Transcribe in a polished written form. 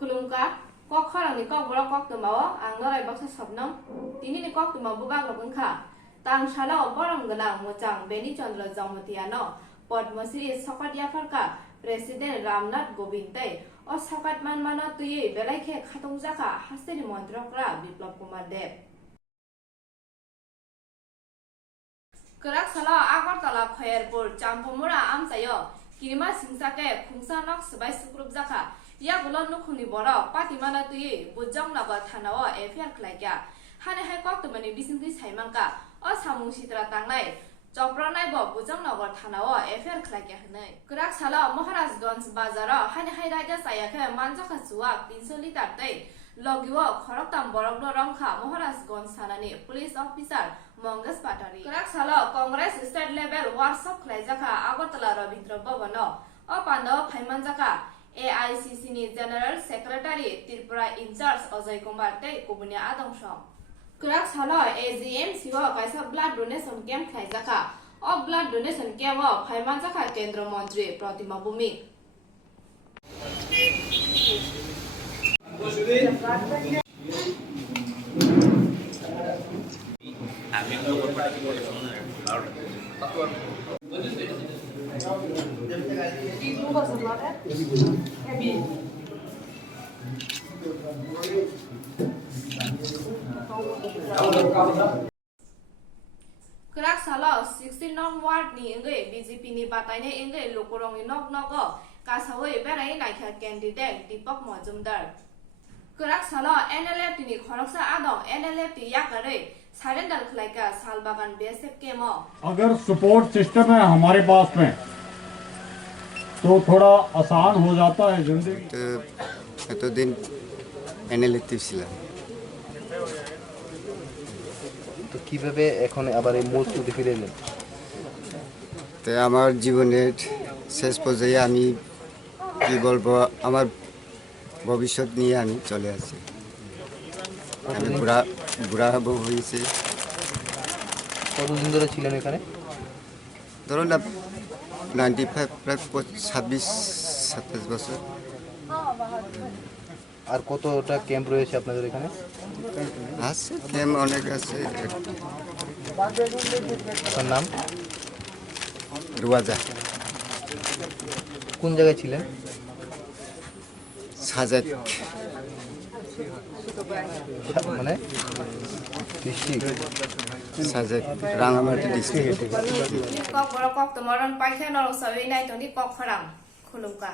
Kulungka, kok orang ni kok borak kok temawa, anggarai baksa sabnam, tini ni kok temawa bubak lopengka, tang shala borang gelang mocang Beni Chandra Jamatiano, Padma Shri Sokat Yafarka, Presiden Ramnath Kovind tei, o Sokat Manmana tuye belai ke khatong jaka hasteni Mantrakra Biplab Kumar Dev. Kerak sala Agartala Khairpur Champumura Amsayo, Kirima Singsake Khungsa Nok Sabai Sukrup Jaka, Ya Gulon Nukhuni Bora, Patimana tuye, Bujang Naga Thanawa Affair Klaika, Hane Haikok to Mani Bisinti Saimanka, O Samu Sitra Tangnai, Chopranai Bob Bujang Naga Thanawa Affair Klaika Hane. Kerak sala Maharajganj Bazara, Hane Hairaja Sayaka Manjaka Suak, Tinsolita Tay, Logiwa Khoroktam Borogno Rangka, Maharajganj Sanani, Police Officer, Mongas Patari. Kerak sala Congress State Level Workshop Klaijaka, Agartala Rabindra Bhavano, O Pando Phaimanjaka, AICC ni General Secretary Tripura in charge Ajay Kumar tei Kubunia Adongshom. Kerak sala AGM siwa kaisa blood donation camp khaijaka. O blood donation camp o Phaimanjaka Kendra Mantri Pratima Bhumi. Kerak sala 16 nong ward ni engge BJP ni batai ne engge lokorong ni nok nok kasawai berai naikha candidate Deepak Majumdar. Kerak sala NLF ni khoroksa adong NLF yakare surrender khalaika salbagan BSF के मो अगर support system है हमारे पास में तो थोड़ा आसान हो जाता है जिंदगी तो এতদিন এনএলএ ছিলাম তো কিভাবে এখন আবার এই মূল স্রোতে ফিরে এলেন? তো আমার জীবনের শেষ পর্যায়ে আমি কি বলবো আমার ভবিষ্যৎ নিয়ে আমি চলে আসি আমি বুড়া বউ হয়েছে কতদিন ধরে ছিলেন এখানে? ধরুন না 95 প্রায় 26-27 বছর। আর কতটা ক্যাম্প রয়েছে আপনাদের এখানে? আছে ক্যাম্প অনেক আছে। আপনার নাম? রুয়াজা। কোন জায়গায় ছিলেন? সাজাত মানে ডিস্ট্রিক্ট সাজাত Rangamati district. Kok borak kok temaran paithe noro sawi nai toni kok kharang khulungka.